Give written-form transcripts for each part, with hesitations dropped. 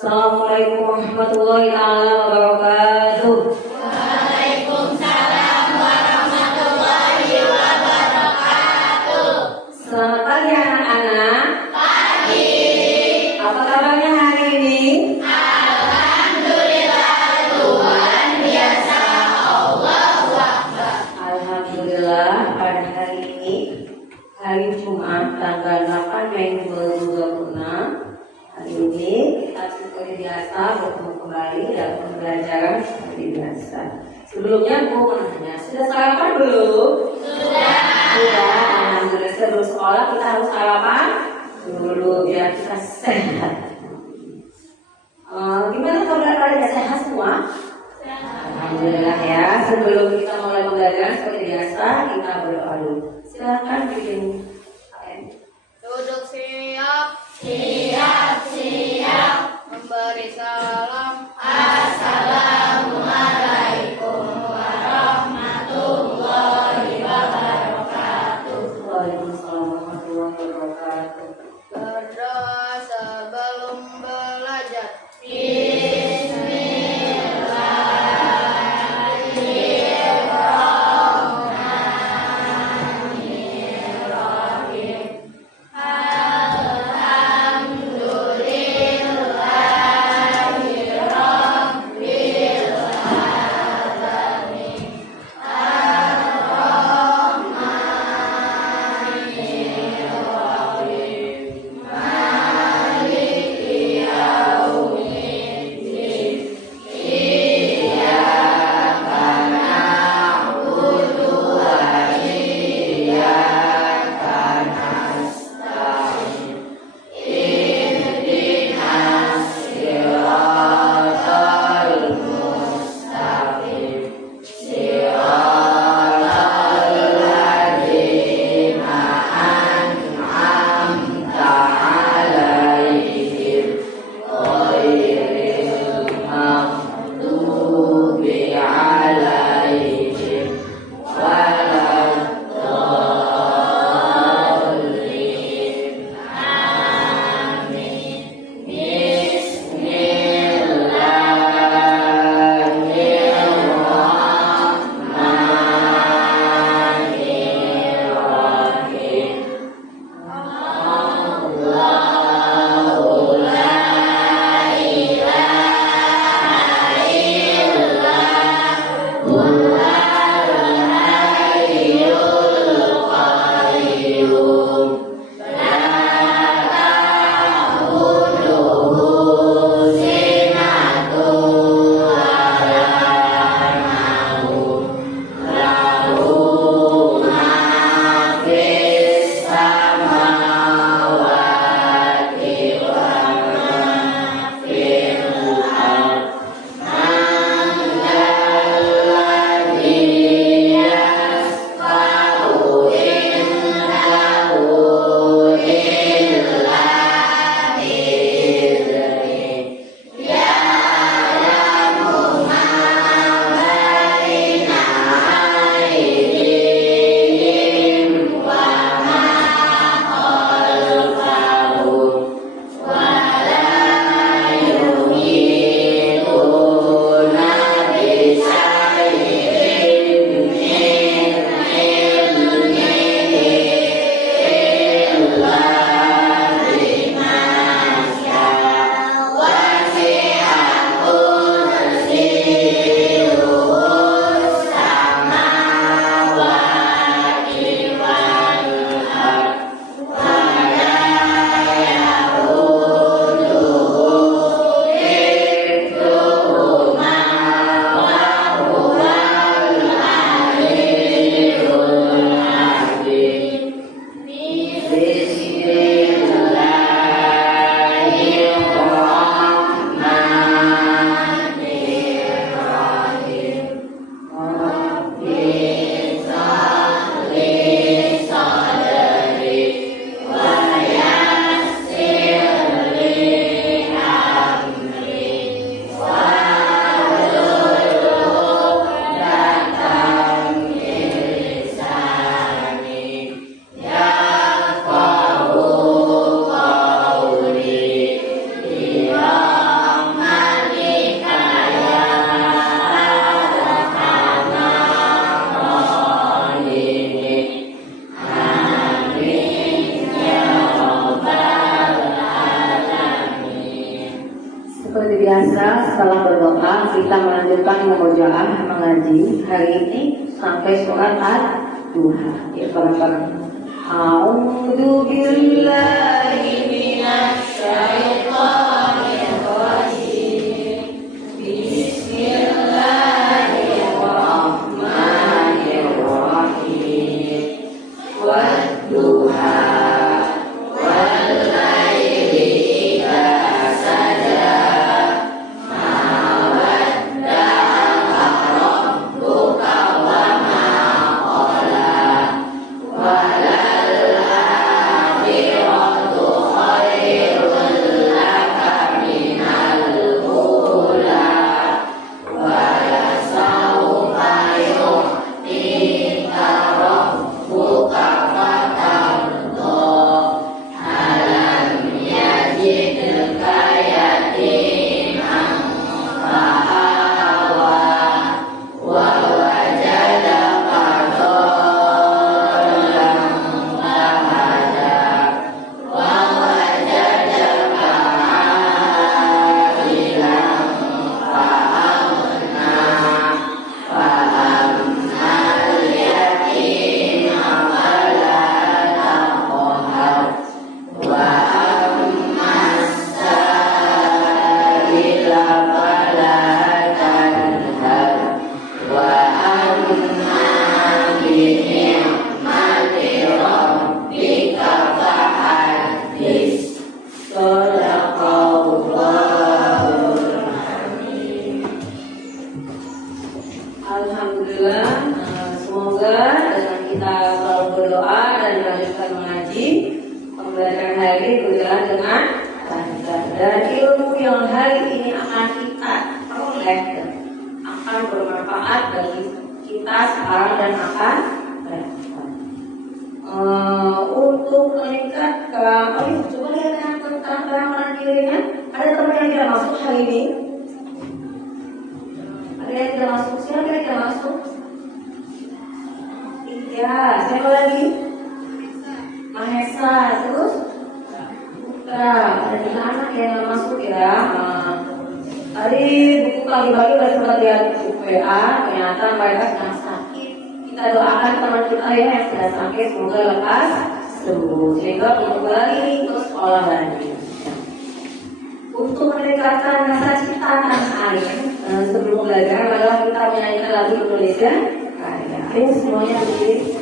Assalamualaikum warahmatullahi wabarakatuh. Waalaikumsalam warahmatullahi wabarakatuh. Selamat pagi anak-anak. Pagi. Apa kabarnya hari ini? Alhamdulillah, Tuhan biasa, Allahu Akbar. Alhamdulillah pada hari ini hari Jumat tanggal 8 Mei 2026. Hari ini kita seperti biasa bertemu kembali dalam pembelajaran seperti biasa. Sebelumnya mau menanya, sudah sarapan belum? Sudah. Alhamdulillah, sebelum sekolah kita harus sarapan dulu biar kita sehat. Gimana kabar kalian, sehat semua? Alhamdulillah ya. Sebelum kita mulai pembelajaran seperti biasa, kita berdoa dulu. Silakan bikin Duduk siap. Siap. Memberi salam. Assalamualaikum warahmatullahi wabarakatuh. Waalaikumsalam warahmatullahi wabarakatuh. Berdoa sebelum belajar. biasa setelah berdoa kita melanjutkan murojaah mengaji hari ini sampai surat Ad-Duha. Ya bareng-bareng. A'udzu billahi minasy syaithanir rajim. Bismillahirrahmanirrahim. Wad-duha Alhamdulillah, semoga dengan kita selalu berdoa dan melanjutkan mengaji, pembelajaran hari ini berjalan dengan lancar dan ilmu yang hari ini akan kita peroleh dan akan bermanfaat bagi kita sekarang dan akan bermanfaat. Untuk meningkatkan, coba lihat yang terang-terangan dirinya. Ada teman yang tidak masuk hari ini? Ada yang tidak masuk? Siapa yang tidak masuk? Iya, siapa lagi? Mahesa, terus? Bukan, ada tiga anak yang tidak masuk ya. Tadi buku pagi-pagi baru sempat lihat buku WA, ternyata mereka sedang sakit. Kita doakan teman kita ya yang sedang sakit, semoga lekas sembuh sehingga untuk kembali ke sekolah lagi. Untuk meningkatkan rasa cinta tanah air, sebelum belajar adalah kita menyanyikan lagu Indonesia Raya. Ayo semuanya berdiri.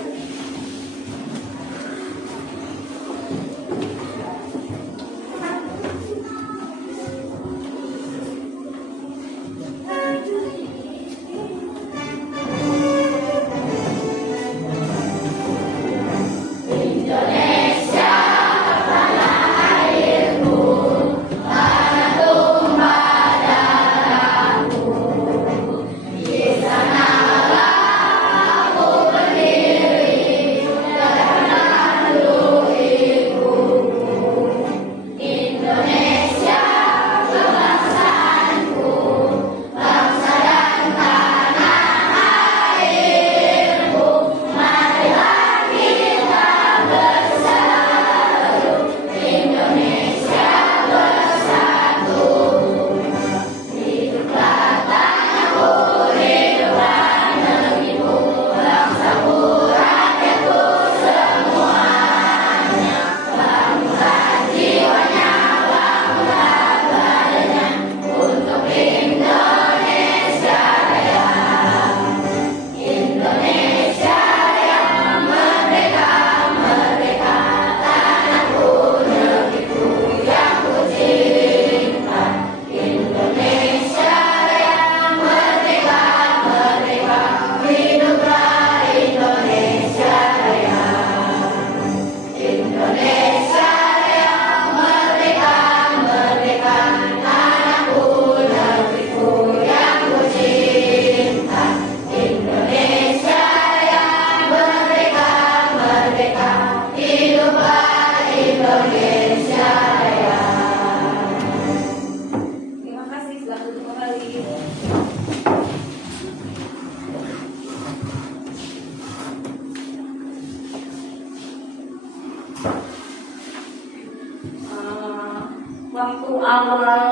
Waktu awal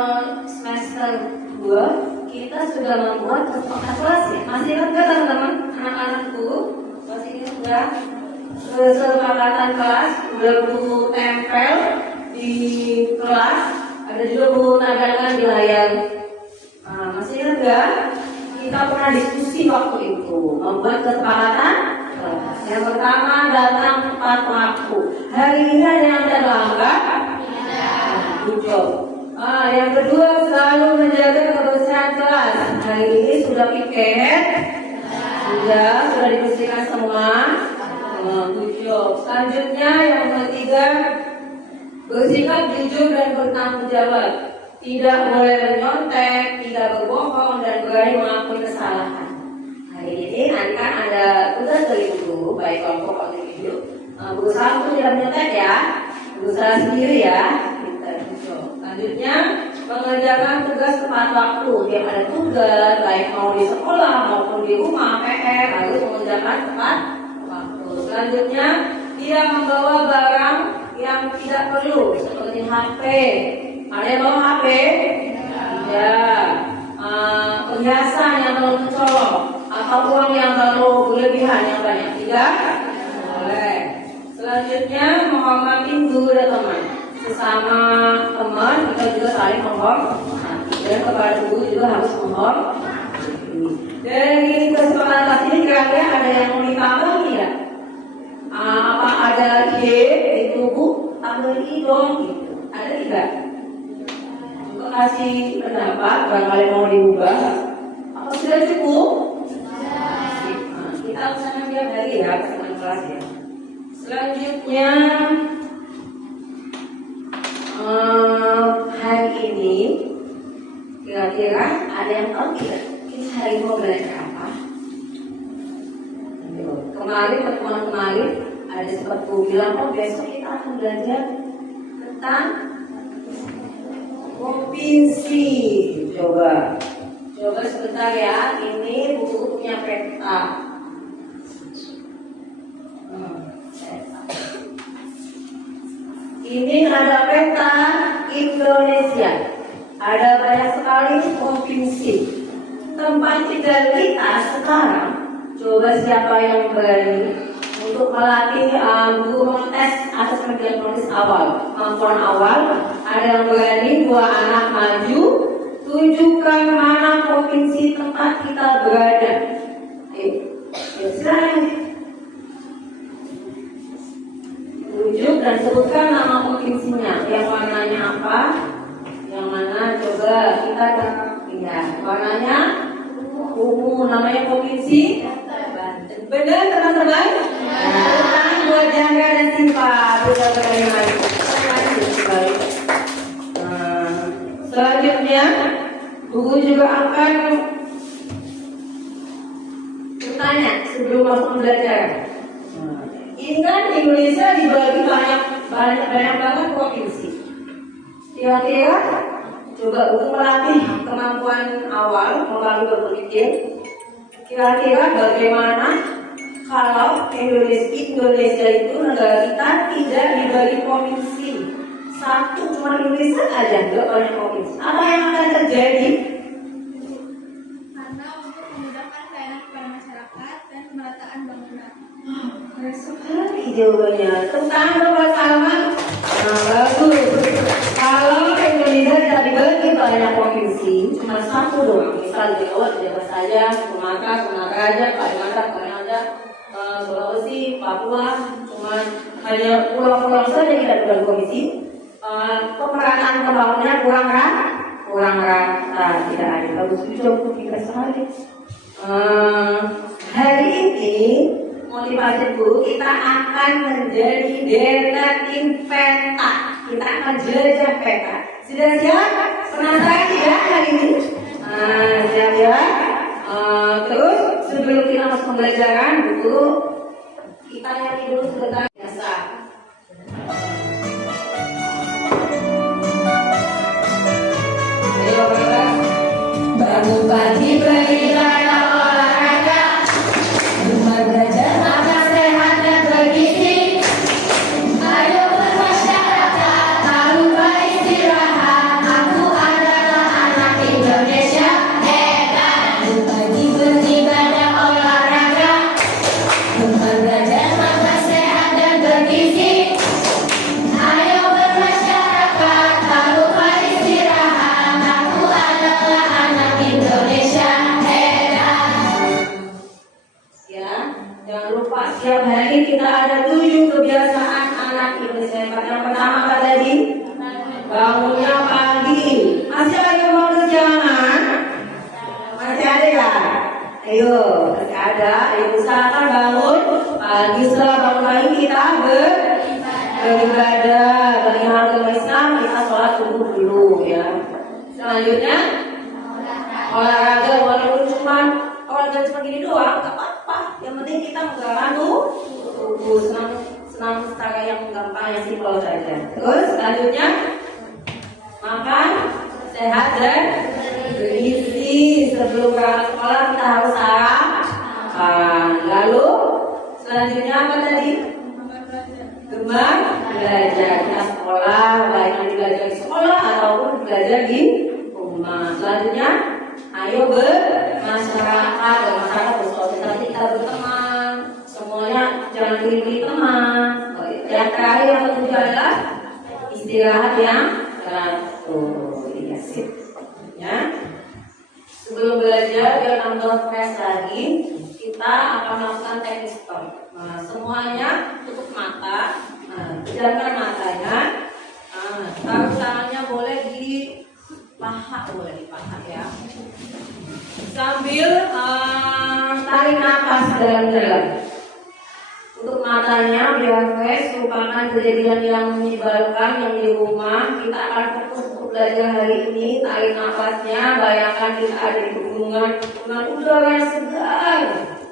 semester 2 kita sudah membuat kesepakatan kelas ya. Masih ingat nggak teman-teman, anak-anakku? Masih ingat nggak? Kesepakatan kelas udah buku tempel di kelas, ada juga buku tagangan di layar. Masih ingat nggak? Kita pernah diskusi waktu itu membuat kesepakatan kelas. Yang pertama datang tepat waktu. Hari ini ada yang terlambat? Tidak. Yang kedua selalu menjaga kebersihan kelas. Hari ini sudah piket? Sudah dibersihkan semua. Tujuh. Selanjutnya yang ketiga, bersikap jujur dan bertanggung jawab. Tidak boleh menyontek, tidak berbohong, dan berani mengakui kesalahan. Hari ini nanti kan ada tugas dari guru, baik kelompok atau individu. Berusaha untuk tidak menyontek ya, berusaha sendiri ya. Selanjutnya mengerjakan tugas tepat waktu. Dia ada tugas, baik mau di sekolah maupun di rumah, PR harus mengerjakan tepat waktu. Selanjutnya tidak membawa barang yang tidak perlu seperti HP. Ada yang bawa HP? Ya. Perhiasan yang terlalu mencolok atau uang yang terlalu berlebihan yang banyak tidak boleh. Selanjutnya menghormati guru dan teman. Sesama teman kita juga saling menghormati, dan kepada guru juga harus menghormati. Dari kesempatan kelas ini kira-kira ada yang mau ditambah tidak? Apa ada ide itu Bu? Tambah ini dong gitu. Ada tidak? Juga kasih pendapat barangkali mau diubah. Apa sudah cukup? Kita usahakan tiap hari ya kesempatan kelas ya. Selanjutnya hari ini kira-kira ada yang tahu tidak kita hari ini mau belajar apa? Kemarin pertemuan kemarin ada sempat bilang besok kita akan belajar tentang provinsi. Coba sebentar ya, ini buku punya peta. Ini ada peta Indonesia. Ada banyak sekali provinsi. Tempat tinggal kita sekarang. Coba siapa yang berani untuk melatih guru tes asesmen diagnosis awal, kemampuan awal. Ada yang berani, 2 anak maju, tunjukkan mana provinsi tempat kita berada. Silakan. Tunjuk dan sebutkan nama provinsinya. Yang warnanya apa? Yang mana? Coba kita lihat. Warnanya ungu. Namanya provinsi Banten. Benar teman-teman? Tangan buat Jangga dan Simpa. Sudah berani. Selanjutnya, guru juga akan bertanya sebelum masuk belajar. Ini kan Indonesia dibagi banyak banget provinsi. Kira-kira coba untuk melatih kemampuan awal melalui berpikir. Kira-kira bagaimana kalau Indonesia itu negara kita tidak dibagi provinsi, satu cuma Indonesia aja, nggak banyak provinsi. Apa yang akan terjadi? Karena untuk memudahkan pelayanan kepada masyarakat dan pemerataan bangunan. Sekali jawabannya. Tentang Bapak Salman. Bagus. Kalau Indonesia tidak dibagi banyak provinsi, cuma satu doang. Misal di Jawa, Jawa saja, Sumatera aja, Kalimantan aja, Sulawesi, Papua, cuma hanya pulau-pulau saja tidak dibagi provinsi. Pemerataan pembangunannya kurang rata, tidak ada. Bagus juga untuk kita sekali. Hari ini motivasi guru kita akan menjadi detektif peta. Kita akan jelajah peta. Sudah siap? Penasaran tidak hari ini? Siap ya? Terus sebelum kita masuk pembelajaran, guru kita nyanyi dulu sebentar. Biasa. Ayo Bapak. Bangun pagi berjalan olahraga. Rumah belajar makan sehat dan bergizi. Ayo bermasyarakat, tak lupa istirahat. Aku adalah anak anak Indonesia yang pertama apa tadi? Bangunnya pagi. Masih ada yang mau kerjaan? Masih ada ya? Ayo, masih ada. Ayo usahakan bangun pagi. Setelah bangun pagi kita beribadah. Bagi agama Islam kita sholat subuh dulu ya. Selanjutnya olahraga, walaupun cuma olahraga cuma gini doang, nggak apa-apa. Yang penting kita menggerakkan tubuh, senam secara yang gampang, yang simpel saja. Terus selanjutnya makan sehat dan bergizi. Sebelum berangkat sekolah kita harus sarapan. Lalu selanjutnya apa tadi? Gemar belajar. Kita sekolah, baik nanti belajar di sekolah ataupun belajar di rumah. Selanjutnya ayo bermasyarakat, bersosialisasi, kita berteman. Semuanya jangan pilih-pilih teman. Yang terakhir yang ketujuh adalah istirahat yang teratur. Iya sih. Ya. Sebelum belajar biar tambah fresh lagi, kita akan melakukan teknik stop. Nah, semuanya tutup mata, pejamkan matanya. Taruh tangannya boleh di paha, boleh di paha ya. Sambil tarik nafas dalam-dalam. Untuk matanya biar fresh, lupakan kejadian yang menyebalkan yang di rumah. Kita akan fokus untuk belajar hari ini. Tarik nafasnya, bayangkan kita ada di pegunungan dengan udara yang segar,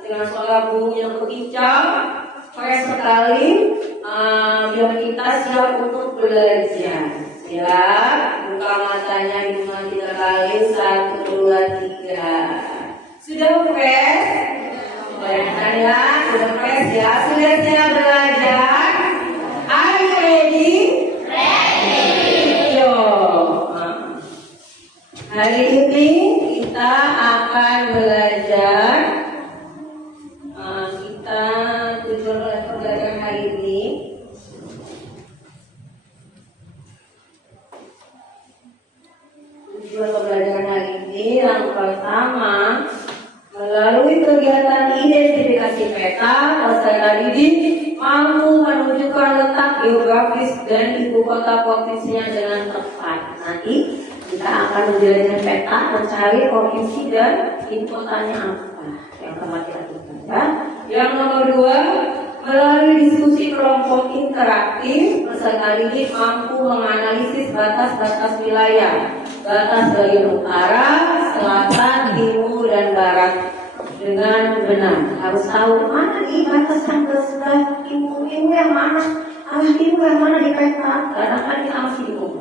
dengan suara burung yang berbincang, fresh sekali. Biar kita siap untuk belajar. Siap, buka matanya hitungan 3 kali. 1, 2, 3. Sudah fresh? Bayangkan ya, sudah fresh ya. Sudah siap belajar? Are you ready? Ready. Yo. Hari ini kita akan belajar. Tujuan pembelajaran hari ini yang pertama, melalui kegiatan identifikasi peta, peserta didik mampu menunjukkan letak geografis dan ibu kota provinsinya dengan tepat. Nanti kita akan menjelajah peta, mencari provinsi dan ibu kotanya apa yang tepat dilakukan. Ya. Yang nomor 2, melalui diskusi kelompok interaktif, peserta didik mampu menganalisis batas-batas wilayah, batas bagian utara, selatan, timur, dan barat dengan benar. Harus tahu mana nih batas yang ke sebelah timur yang mana, arah timur yang mana di peta. Karena kan kita masih bingung.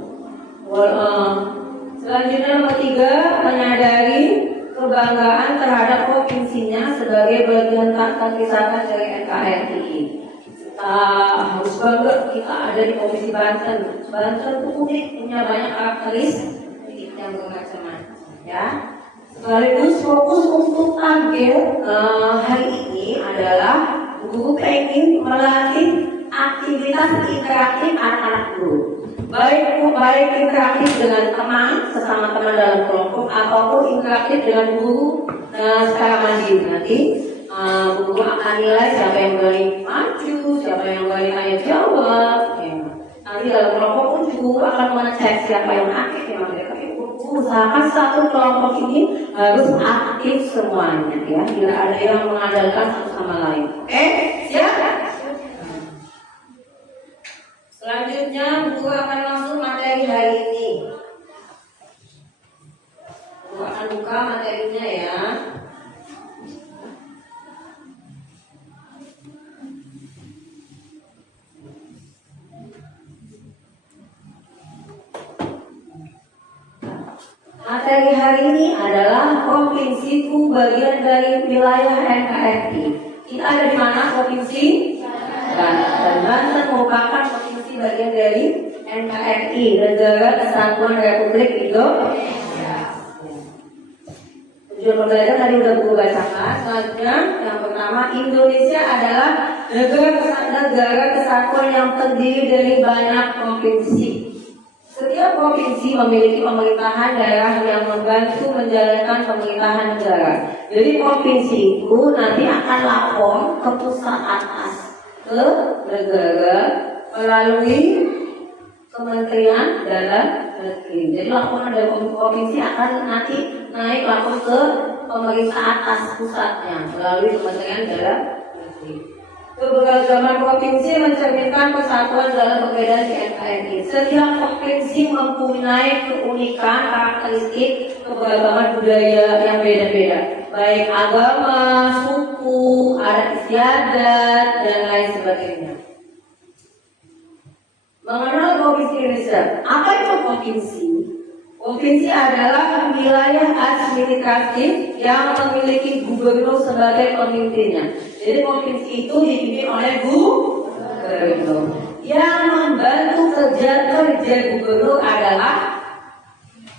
Selanjutnya nomor 3, menyadari kebanggaan terhadap provinsinya sebagai bagian tata kisah dari NKRI. Kita harus bangga kita ada di provinsi Banten. Banten itu unik, punya banyak karakteristik yang bermacam-macam. Ya. Sekaligus fokus untuk target hari ini adalah guru pengen melatih aktivitas interaktif anak-anak guru. Baik interaktif dengan teman, sesama teman dalam kelompok, ataupun interaktif dengan guru secara mandiri. Nanti guru akan nilai siapa yang berani maju, siapa yang berani tanya jawab. Ya. Nanti dalam kelompok pun guru akan mengecek siapa yang aktif, yang mereka usahakan satu kelompok ini harus aktif semuanya, ya. Tidak ada yang mengandalkan satu sama lain. Oke, siap? Selanjutnya, guru akan langsung materi hari ini. Guru akan buka materinya ya. Materi hari ini adalah provinsiku bagian dari wilayah NKRI. Kita ada di mana provinsi? Banten. Banten merupakan provinsi bagian dari NKRI, Negara Kesatuan Republik Indonesia. Tujuan pembelajaran tadi udah guru bacakan. Selanjutnya yang pertama, Indonesia adalah negara kesatuan yang terdiri dari banyak provinsi. Setiap provinsi memiliki pemerintahan daerah yang membantu menjalankan pemerintahan negara. Jadi provinsi itu nanti akan lapor ke pusat atas, ke negara melalui Kementerian Dalam Negeri. Jadi laporan dari provinsi akan nanti naik lapor ke pemerintah atas pusatnya melalui Kementerian Dalam Negeri. Keberagaman provinsi mencerminkan persatuan dalam perbedaan di NKRI. Setiap provinsi mempunyai keunikan, karakteristik, keberagaman budaya yang beda-beda, baik agama, suku, adat istiadat, dan lain sebagainya. Mengenal Provinsi Indonesia. Apa itu provinsi? Provinsi adalah wilayah administratif yang memiliki gubernur sebagai pemimpinnya. Jadi provinsi itu dipimpin oleh gubernur. Yang membantu kerja gubernur adalah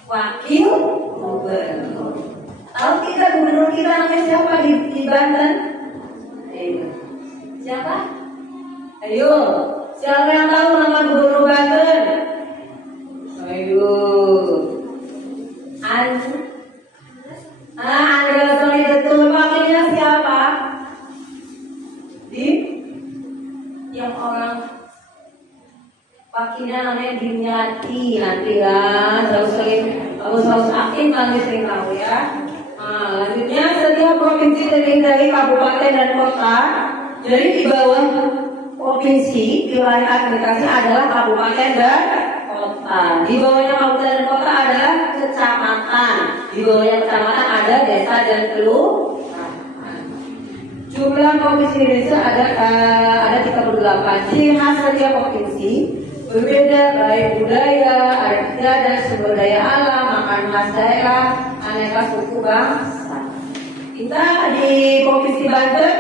wakil gubernur. Tahu kita gubernur kita namanya siapa di Banten? Siapa? Ayo. Siapa yang tahu nama gubernur Banten? Ayo. Andreas Soni betul. Wakilnya siapa? Yang orang wakilnya namanya Dimyati. Nanti ya, harus aktif nanti sering tahu ya. Lanjutnya setiap provinsi terdiri dari kabupaten dan kota. Jadi di bawah provinsi, wilayah administrasi adalah kabupaten dan kota. Di bawahnya kabupaten dan kota adalah kecamatan. Di bawahnya kecamatan ada desa dan kelurahan. Jumlah provinsi Indonesia ada 38. Ciri khas setiap provinsi berbeda baik budaya, adat istiadat, sumber daya alam, makanan khas daerah, aneka suku bangsa. Kita di provinsi Banten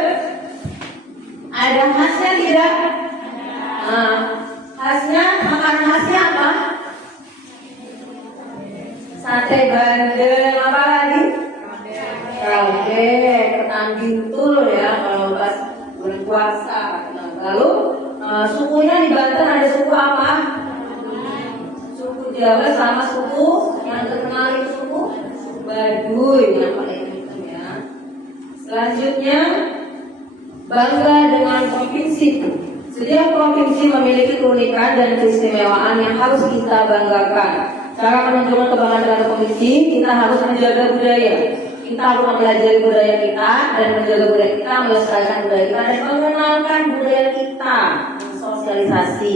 ada khasnya tidak? Khasnya, makanan khasnya apa? Sate bandeng, apa lagi? Raude, ketan bintul ya kalau pas bulan puasa. Lalu sukunya di Banten ada suku apa? Suku Jawa sama suku yang terkenal itu suku Baduy yang paling penting ya. Selanjutnya bangga dengan provinsi. Setiap provinsi memiliki keunikan dan keistimewaan yang harus kita banggakan. Cara menunjukkan kebanggaan terhadap provinsi, kita harus menjaga budaya. Kita harus mempelajari budaya kita dan menjaga budaya kita, melestarikan budaya kita dan mengenalkan budaya kita, sosialisasi.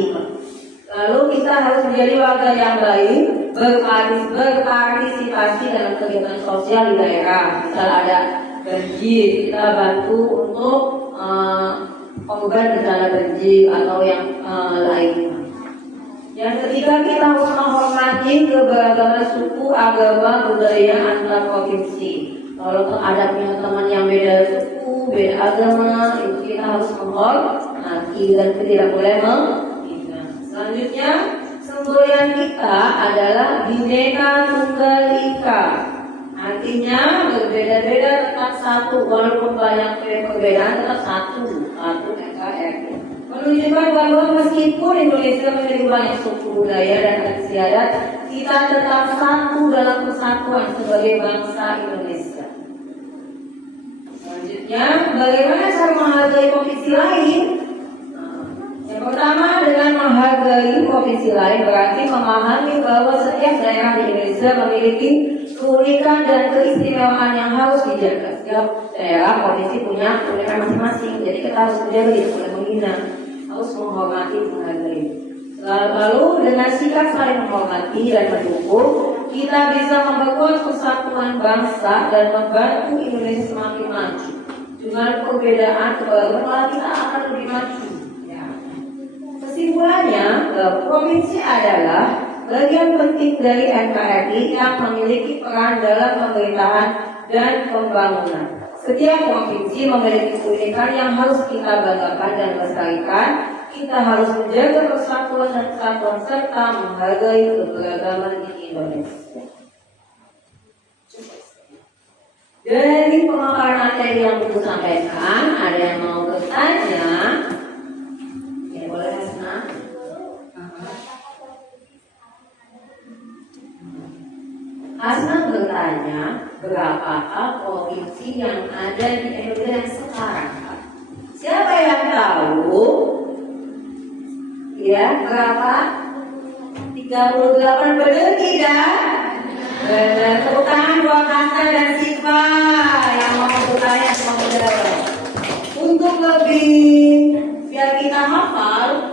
Lalu kita harus menjadi warga yang baik, berpartisipasi dalam kegiatan sosial di daerah. Misal ada banjir, kita bantu untuk pengobatan bencana banjir atau yang lainnya. Yang ketiga, kita harus menghormati keberagaman suku, agama, budaya antar provinsi. Kalau ada punya teman yang beda suku, beda agama, itu kita harus menghormati dan tidak boleh menghina. Selanjutnya, semboyan kita adalah Bhinneka Tunggal Ika. Artinya berbeda-beda tetap satu, walaupun banyak perbedaan tetap satu NKRI. Menunjukkan bahwa meskipun Indonesia memiliki banyak suku budaya dan adat istiadat, kita tetap satu dalam kesatuan sebagai bangsa Indonesia. Selanjutnya, bagaimana cara menghargai provinsi lain? Yang pertama, dengan menghargai provinsi lain berarti memahami bahwa setiap daerah di Indonesia memiliki keunikan dan keistimewaan yang harus dijaga. Setiap daerah provinsi punya keunikan masing-masing, jadi kita harus menjaga, tidak boleh menghina, harus menghormati, menghargai. Lalu dengan sikap saling menghormati dan mendukung, kita bisa memperkuat persatuan bangsa dan membantu Indonesia semakin maju. Dengan perbedaan keberagaman kita akan lebih maju. Kesimpulannya, provinsi adalah bagian penting dari NKRI yang memiliki peran dalam pemerintahan dan pembangunan. Setiap provinsi memiliki keunikan yang harus kita banggakan dan lestarikan. Kita harus menjaga persatuan dan kesatuan serta menghargai keberagaman di Indonesia. Dari pemaparan materi yang Ibu sampaikan, ada yang mau bertanya? Ya, boleh Hasna. Hasna bertanya, berapakah provinsi yang ada di Indonesia yang sekarang? Siapa yang tahu? Ya, berapa? 38, benar tidak? Benar. Tepuk tangan buat Hasan dan Siva yang mau bertanya sama moderator. Untuk lebih biar kita hafal,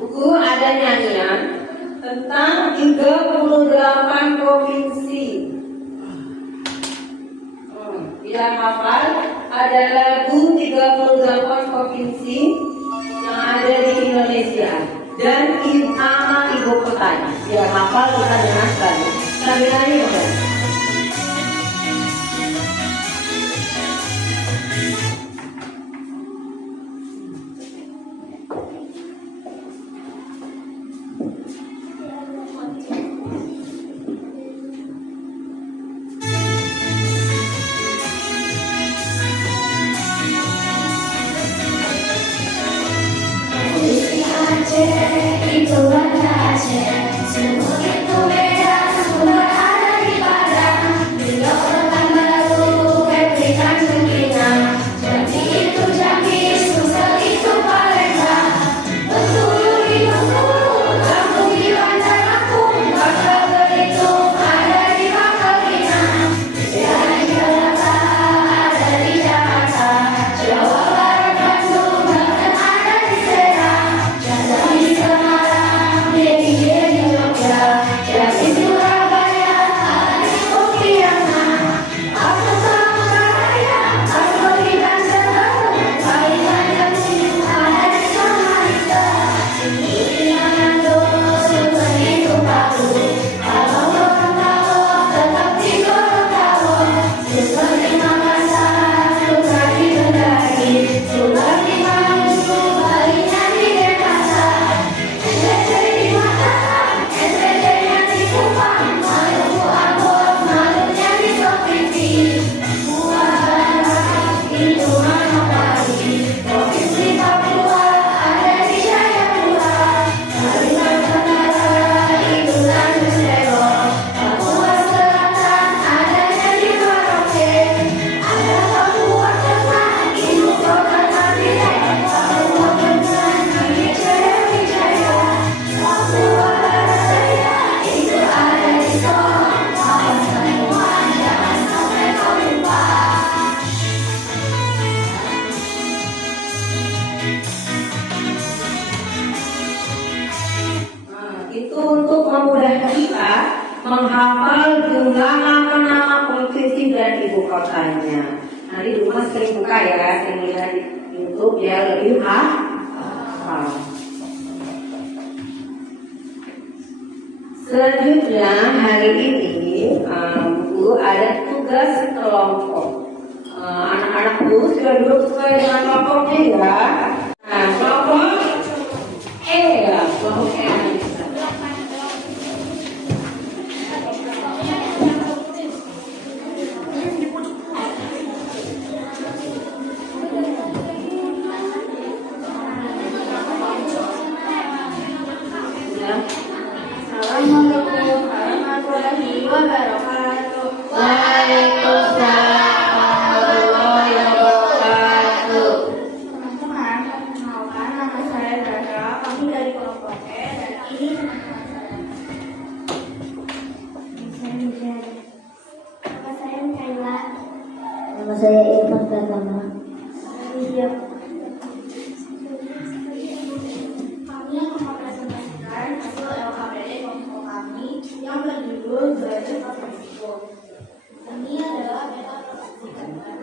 buku ada nyanyian tentang 38 provinsi. Biar hafal, ada lagu 38 provinsi yang ada di Indonesia dan nama ibu kotanya. Biar hafal kita dengarkan. Sambil nyanyi boleh. Itu warna Aceh, semua itu beda, semua ada di Padang. Bila orang baru, berikan sembilan. Jambi itu Jambi, Sumsel itu Palembang. Bengkulu di Bengkulu, Lampung di Bandar Lampung. Bangka Belitung ada di Bangka Pinang. Dari Jakarta ada di Jakarta. Jawa Barat Bandung bahkan ada di Serang. Jateng di Semarang, Jadi di Jogja, Jadi Surabaya, ada di Pontianak. Aku tahu Raya, aku di Banjarbaru, Kalimantan Timur ada di Samarinda. Di Manado, Sultan itu Palu. Kalau orang tahu, tetap di Gorontalo. Sultan di Makassar, Sultan di Kendari, Sultan di Maluku, Balinya di Denpasar. NTT di Mataram, NTT-nya di Kupang, Maluku Ambon, Malunya di Provinsi. Papua Barat itu Manokwari, Provinsi Papua ada di Jayapura. Kalimantan Barat itu Tanjung Selong, Papua Selatan adanya di Merauke. Ada Papua Tengah, ibu kota Nabire, Papua Tengah namanya Jaya-Wijaya. Papua Barat Daya itu ada di Sorong, kawasan Wuhan, jangan sampai kau lupa. Itu untuk memudahkan kita menghafal jumlah nama-nama provinsi dan ibu kotanya. Nanti di rumah sering buka ya, sering lihat di YouTube biar lebih hafal. Selanjutnya hari ini Bu ada tugas kelompok. Anak-anak Bu sudah duduk sesuai dengan kelompoknya ya. Nah, kelompok E ya, kelompok E. Assalamualaikum warahmatullahi wabarakatuh. Waalaikumsalam warahmatullahi wabarakatuh. Teman-teman, perkenalkan nama saya Zahra. Kami dari kelompok E dan ini Nama saya Mikaela. Nama saya Irfan Pratama. kami mempresentasikan hasil LKPD kelompok kami yang berjudul Belajar Pakai Buku. Ini adalah peta provinsi Banten.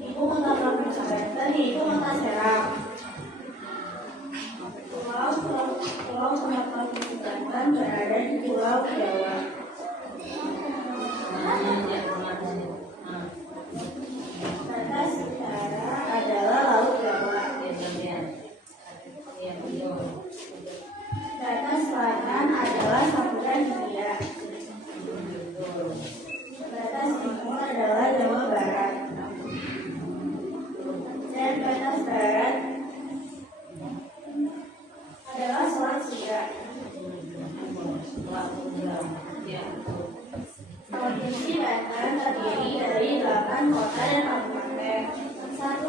Ibu kota provinsi Banten yaitu Kota Serang. Pulau Tengah Provinsi Banten berada di Pulau Jawa. Batas utara adalah Laut Jawa. Batas selatan adalah Samudra Hindia. Batas timur adalah Jawa Barat. Dan batas barat adalah Selat Sunda. Provinsi Banten terdiri dari 8 kota dan kabupaten. Satu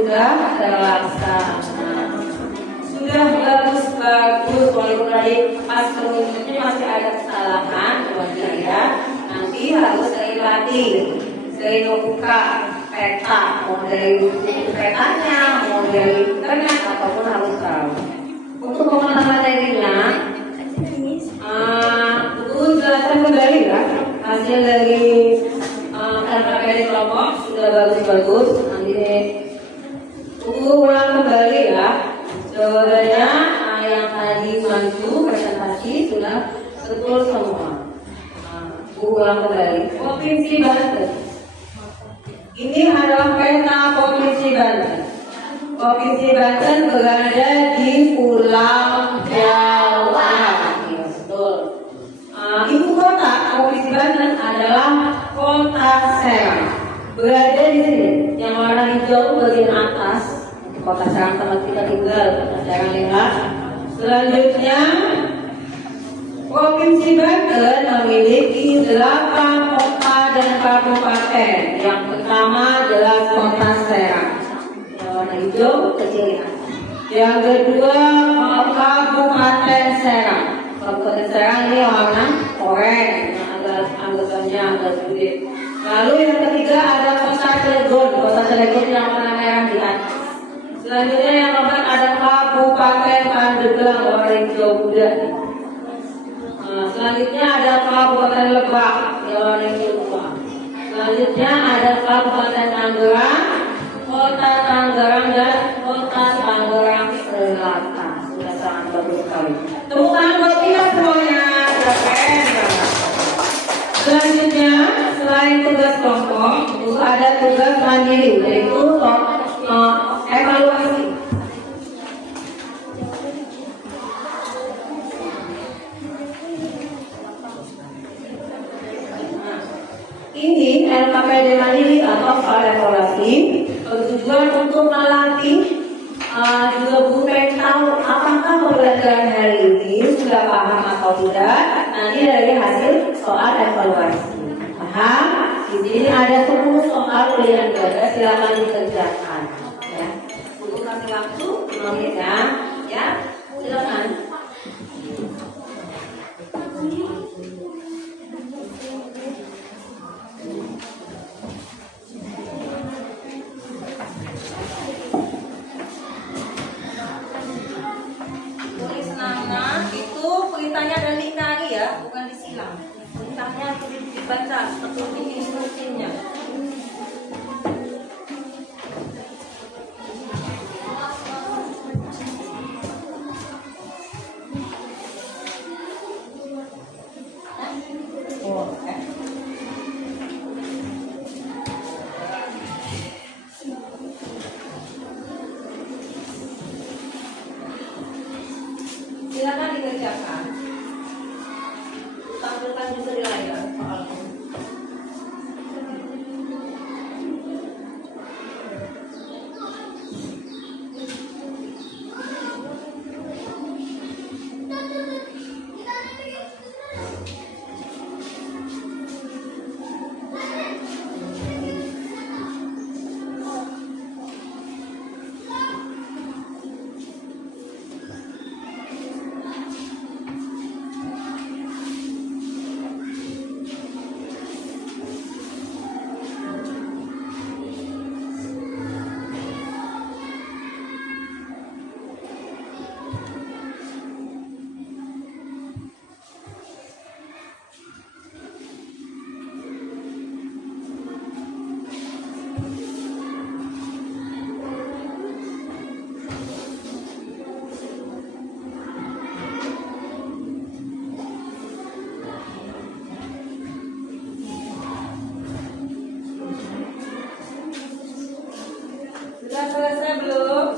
sudah terlaksana. Sudah bagus, walaupun tadi pas kerucutnya masih ada kesalahan, wajar ya. Nanti harus sering latih, sering membuka peta, mau dari buku petanya, mau dari internet, apapun harus tahu. Untuk pengulangan materinya, buku jelaskan kembali ya hasil dari LKPD kelompok sudah bagus-bagus. Nanti buku ulang kembali ya. Jawabannya yang tadi maju presentasi sudah betul semua. Ulang kembali. Provinsi Banten. Ini adalah peta Provinsi Banten. Provinsi Banten berada di Pulau Jawa. Ya, betul. Ibu kota Provinsi Banten adalah Kota Serang. Berada di sini. Yang warna hijau bagian atas. Kota Serang tempat kita tinggal, Kota Serang lihat. Selanjutnya, Provinsi Banten memiliki 8 kota dan kabupaten. Yang pertama adalah Kota Serang, yang warna hijau kecil. Yang kedua, Kabupaten Serang. Kabupaten Serang ini warna oranye, yang agak anggapannya agak gede. Lalu yang ketiga ada Kota Cilegon. Kota Cilegon yang warna merah di atas. Selanjutnya yang keempat ada Kabupaten Pandeglang warna hijau muda. Selanjutnya ada Kabupaten Lebak yang warna hijau tua. Selanjutnya ada Kabupaten Tangerang, Kota Tangerang dan Kota Tangerang Selatan. Sudah sangat bagus sekali. Tepuk tangan buat kita semuanya. Keren banget. Selanjutnya selain tugas kelompok, juga ada tugas mandiri, yaitu evaluasi. Ini LKPD mandiri atau soal evaluasi bertujuan untuk melatih juga guru pengen tahu apakah pembelajaran hari ini sudah paham atau tidak. Nanti dari hasil soal evaluasi. Paham? Di sini ada 10 soal pilihan ganda, silakan dikerjakan. Ya, untuk kasih waktu 5 menit ya. Ya, silakan. Tulis nama itu perintahnya ada lingkari ya, bukan disilang. Perintahnya dibaca seperti instruksinya. Silakan dikerjakan. Tampilkan juga di layar soalnya. Sudah selesai belum?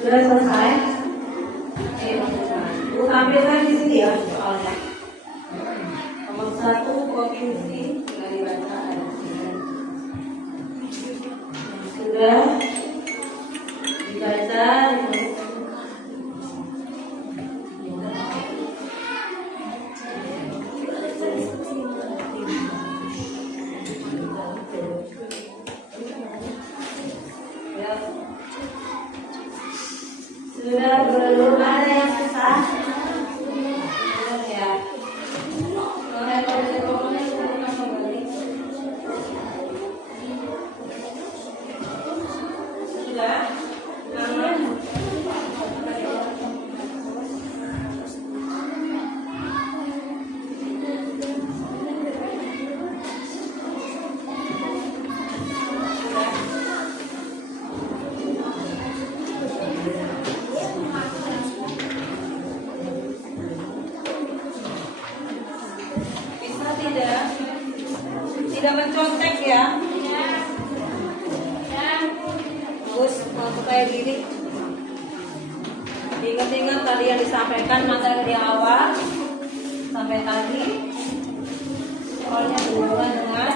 Sudah selesai? Bu tampilkan di sini ya soalnya. Nomor 1 provinsi tinggal dibaca ada di sini. Sudah dibaca. Ya. Sudah belum ada yang susah? Belum ya. Kalau pokoknya bukan kembali. Sudah. Aman. Tidak mencontek ya. Terus mau kayak gini. Ingat-ingat tadi yang disampaikan materi di awal sampai tadi. Soalnya berhubungan dengan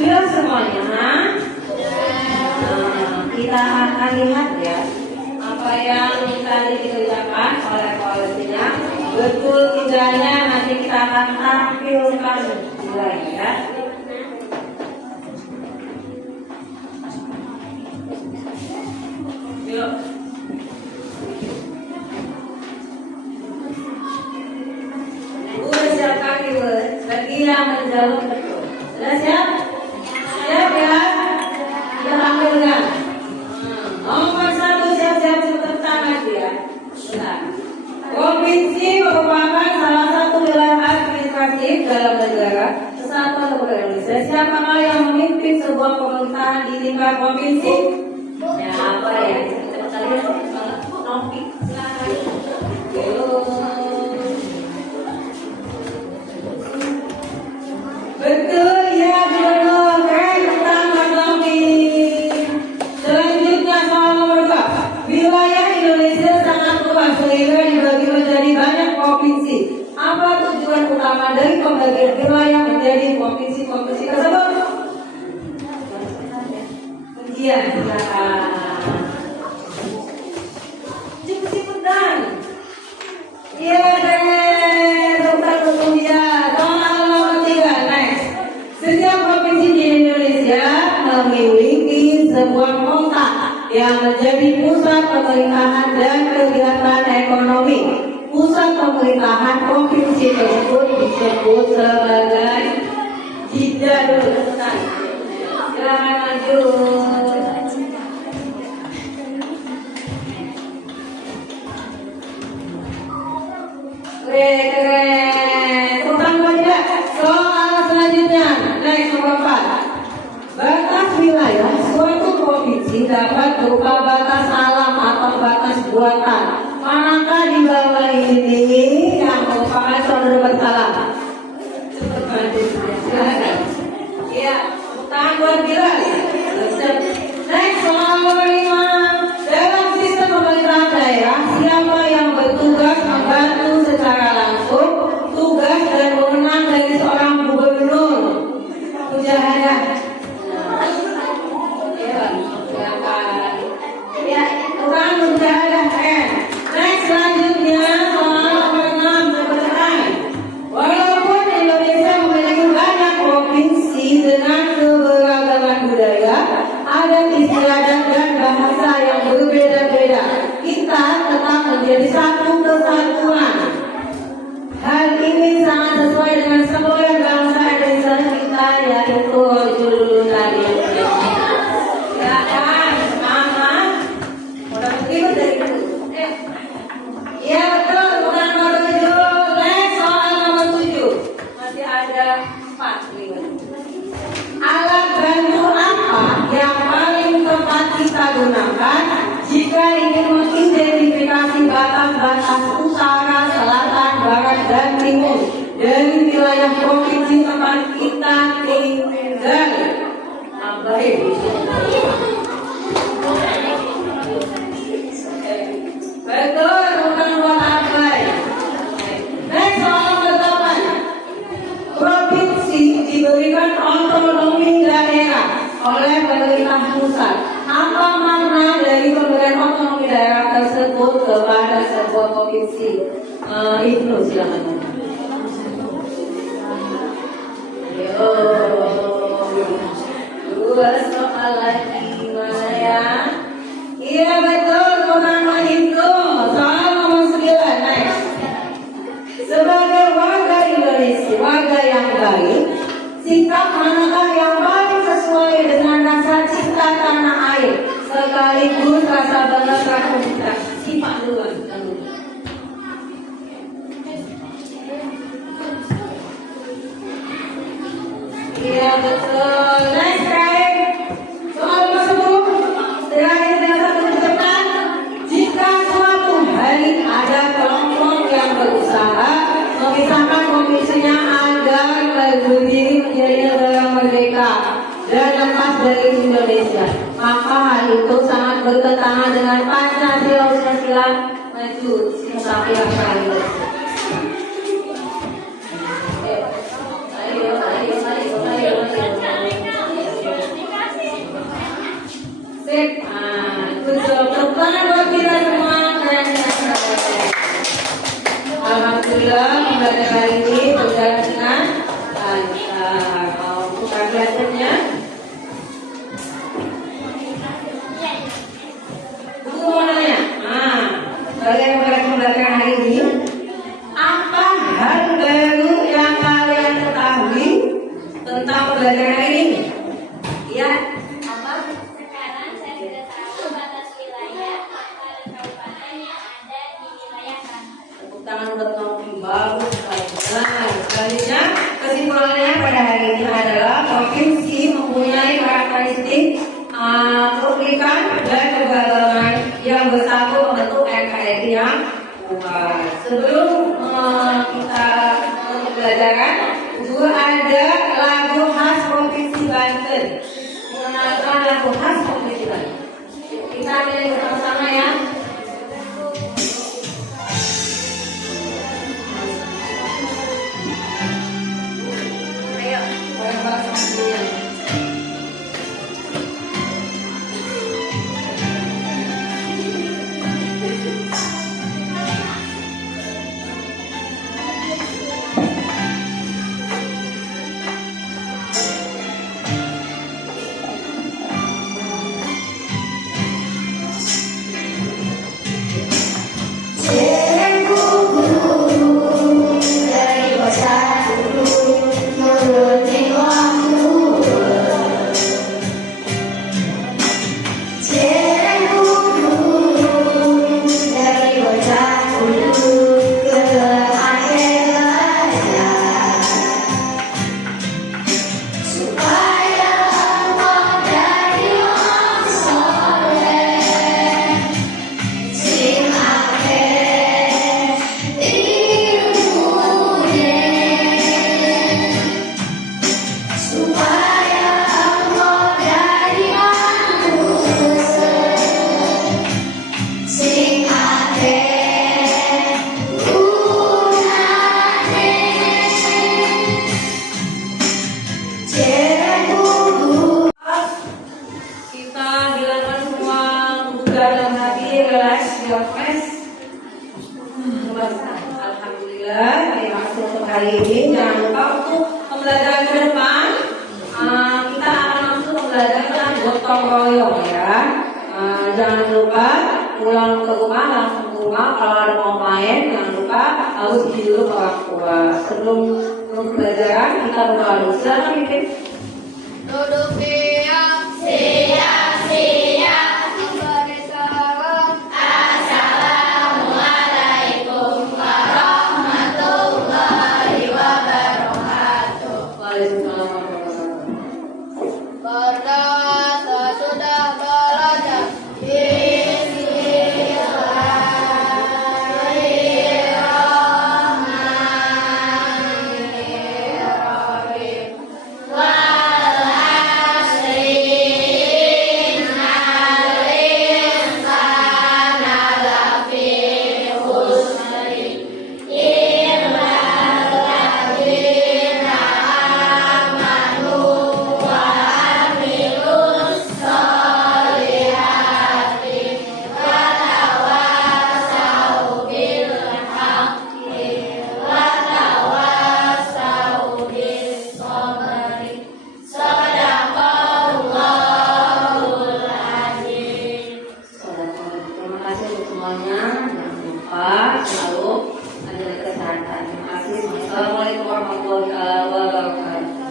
sudah semuanya. Kita akan lihat ya apa yang tadi dikerjakan oleh koalisinya betul tidaknya, nanti kita akan tampilkan lagi ya. Yuk. Udah siap kaki bagi yang menjawab betul. Sudah siap? Siap ya? Kita tampilkan. Nomor 1 siap-siap tepuk tangan ya. Bentar. Provinsi merupakan salah satu wilayah administratif dalam negara Kesatuan Republik Indonesia. Siapakah yang memimpin sebuah pemerintahan di tingkat provinsi? Ya apa ya? Cepat kalian Novi. Betul ya, Gubernur. Keren, tentang Mas Novi. Selanjutnya soal nomor 2. Wilayah Indonesia sangat luas sehingga dibagi menjadi banyak provinsi. Apa tujuan utama dari pembagian wilayah menjadi provinsi-provinsi tersebut? Ujian, silakan. Cepet-cepetan. Iya, setiap provinsi di Indonesia memiliki sebuah kota yang menjadi pusat pemerintahan dan kegiatan ekonomi. Pusat pemerintahan provinsi tersebut disebut sebagai Jida dulu. Silakan maju. Keren. Tentang saja. Soal selanjutnya, next nomor 4. Batas wilayah suatu provinsi dapat berupa batas alam atau batas buatan. Manakah di bawah ini yang merupakan saudara bersalah? Cepat maju, silakan. Iya, tangan buat Bilal. Next soal nomor 5. Dalam sistem pemerintahan daerah, siapa yang bertugas membantu secara langsung tugas dan wewenang dari seorang gubernur? Mujahadah. Ya, tukang mujahadah. Next selanjutnya soal nomor 6 sebenarnya. dari wilayah provinsi tempat kita tinggal. Baik. Betul, bukan buat Abai. Next soal ke-8. Provinsi diberikan otonomi daerah oleh pemerintah pusat. Apa makna dari pemberian otonomi daerah tersebut kepada sebuah provinsi? Ibnu silakan. Yo, dua soal lagi mana ya? Iya betul, bukan itu. Soal nomor 9, next. Sebagai warga Indonesia, warga yang baik, sikap manakah yang paling sesuai dengan rasa cinta tanah air sekaligus rasa bangga terhadap kita? Sifat duluan. Iya betul. Next, right? Soal nomor 10. Terakhir dan satu depan. Jika suatu hari ada kelompok yang berusaha memisahkan provinsinya agar berdiri menjadi negara merdeka dan lepas dari Indonesia, maka hal itu sangat bertentangan dengan Pancasila. Sila maju sampai yang paling. Sip, tepuk tangan buat kita semua. Alhamdulillah pembelajaran hari ini berjalan dengan lancar. Mau buka belajarnya? Buku mau nanya? Bagaimana pembelajaran hari ini? Apa hal baru yang kalian ketahui tentang pembelajaran hari ini? Ya. Tangan bertopeng bagus sekali. Nah, selanjutnya kesimpulannya pada hari ini adalah provinsi mempunyai karakteristik keunikan dan keberagaman yang bersatu membentuk NKRI yang kuat. Sebelum kita menutup pelajaran, juga ada lagu khas provinsi Banten. Mengenalkan lagu khas provinsi Banten. Kita nyanyi bersama-sama ya. Alhamdulillah, terima kasih untuk hari ini. Jangan lupa untuk pembelajaran ke depan kita akan langsung pembelajaran gotong royong ya. Jangan lupa pulang ke rumah langsung ke rumah. Kalau ada mau main, jangan lupa harus izin dulu ke orang tua. Sebelum pembelajaran kita berdoa dulu. Silakan Pipin. Duduk diam, siap-siap. Assalamualaikum warahmatullahi wabarakatuh. Waalaikumsalam warahmatullahi wabarakatuh. Berdoa sesudah belajar. Bismillahirrahmanirrahim. selalu